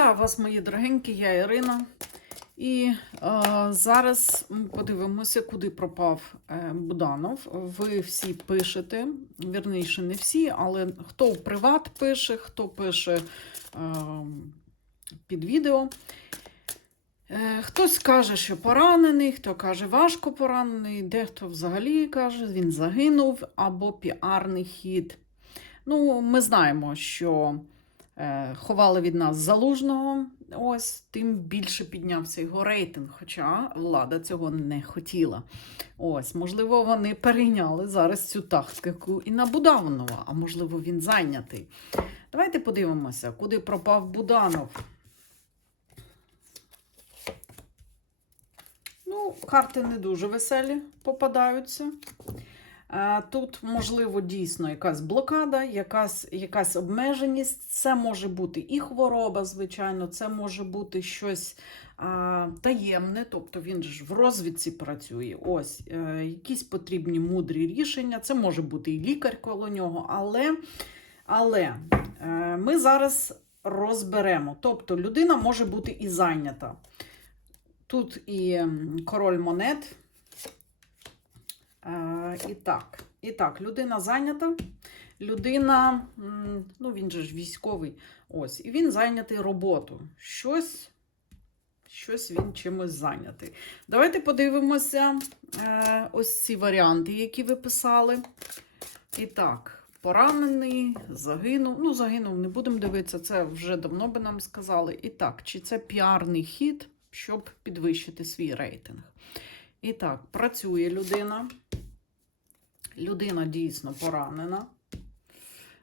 Вітаю вас, мої дорогенькі, я Ірина. І е, зараз подивимося, куди пропав е, Буданов. Ви всі пишете, вірніше, не всі, але хто в приват пише, хто пише е, під відео. Е, Хтось каже, що поранений, хто каже, важко поранений, дехто взагалі каже, він загинув або піарний хід. Ну, ми знаємо, що ховали від нас залужного, ось тим більше піднявся його рейтинг, хоча влада цього не хотіла. Ось, можливо, вони перейняли зараз цю тактику і на Буданова, а можливо, він зайнятий. Давайте подивимося, куди пропав Буданов. Ну, карти не дуже веселі попадаються. Е, Тут, можливо, дійсно якась блокада, якась, якась обмеженість. Це може бути і хвороба, звичайно, це може бути щось а, таємне, тобто він ж в розвідці працює. Ось е, якісь потрібні мудрі рішення. Це може бути і лікар коло нього, але, але е, ми зараз розберемо. Тобто людина може бути і зайнята. Тут і король монет. Е, і так, і так, людина зайнята. Людина, ну він же ж військовий, ось, і він зайнятий роботу. Щось, щось він чимось зайнятий. Давайте подивимося е, ось ці варіанти, які ви писали. І так, поранений, загинув. Ну, загинув, не будемо дивитися, це вже давно би нам сказали. І так, чи це піарний хід, щоб підвищити свій рейтинг? І так, працює людина. Людина дійсно поранена.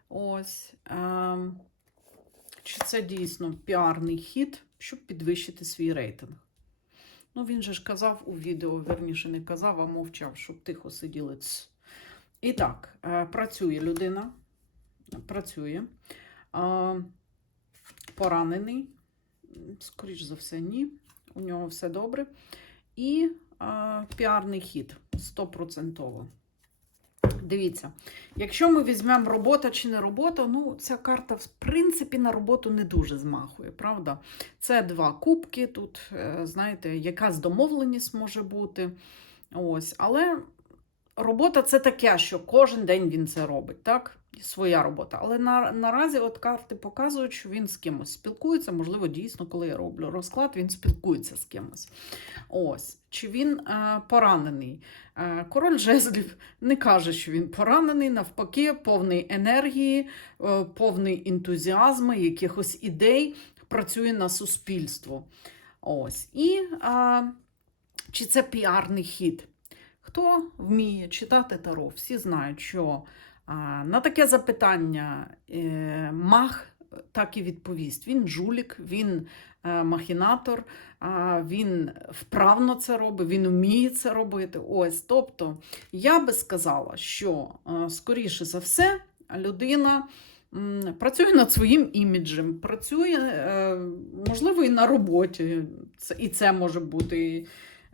Ось. Е, чи це дійсно піарний хід, щоб підвищити свій рейтинг? Ну, він же ж казав у відео, верніше не казав, а мовчав, щоб тихо сиділи. І так, е, працює людина. Працює. Е, поранений. Скоріш за все, ні. У нього все добре. І а, піарний хід 100%. Дивіться, якщо ми візьмемо робота чи не робота, ну ця карта, в принципі, на роботу не дуже змахує, правда? Це два кубки, тут, е, знаєте, якась домовленість може бути. Ось, але робота це таке, що кожен день він це робить, так? Своя робота. Але на, наразі от карти показують, що він з кимось спілкується. Можливо, дійсно, коли я роблю розклад, він спілкується з кимось. Ось. Чи він е, поранений? Е, король жезлів не каже, що він поранений, навпаки, повний енергії, е, повний ентузіазму, якихось ідей, працює на суспільство. Ось. І е, чи це піарний хід? Хто вміє читати таро, всі знають, що на таке запитання е, маг так і відповість. Він жулік, він е, махінатор, він вправно це робить, він вміє це робити. Ось, тобто, я би сказала, що е, скоріше за все людина. Працює над своїм іміджем, працює, можливо, і на роботі. І це може бути.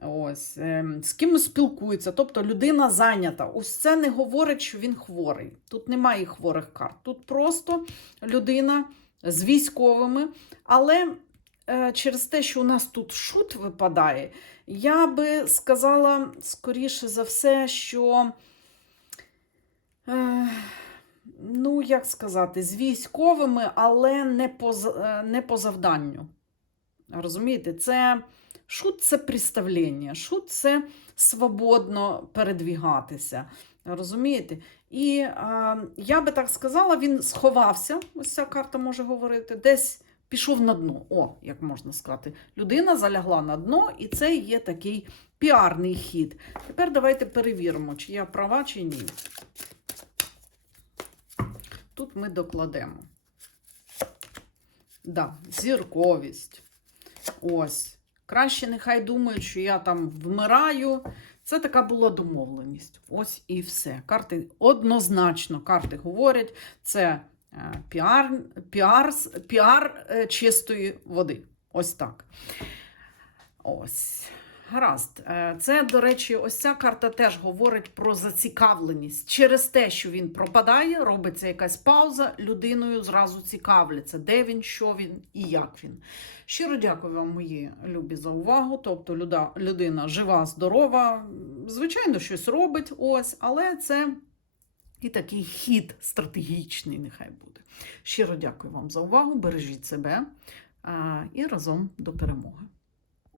Ось, ем, з кимось спілкується, тобто людина зайнята. Ось це не говорить, що він хворий. Тут немає хворих карт. Тут просто людина з військовими. Але е, через те, що у нас тут шут випадає, я би сказала, скоріше за все, що. Е, ну, як сказати, з військовими, але не по, е, не по завданню. Розумієте, це. Шут це представлення, шут це свободно передвігатися. Розумієте? І а, я би так сказала, він сховався, ось ця карта може говорити, десь пішов на дно. О, як можна сказати, людина залягла на дно, і це є такий піарний хід. Тепер давайте перевіримо, чи я права, чи ні. Тут ми докладемо. Да, зірковість. Ось. Краще нехай думають, що я там вмираю. Це така була домовленість. Ось і все. Карти однозначно карти говорять, це е, піар, піар, піар е, чистої води. Ось так. Ось. Гаразд. Е, Це, до речі, ось ця карта теж говорить про зацікавленість. Через те, що він пропадає, робиться якась пауза, людиною зразу цікавляться, де він, що він і як він. Щиро дякую вам, мої любі, за увагу. Тобто, людина жива, здорова, звичайно, щось робить, ось, але це і такий хід стратегічний, нехай буде. Щиро дякую вам за увагу. Бережіть себе а, і разом до перемоги.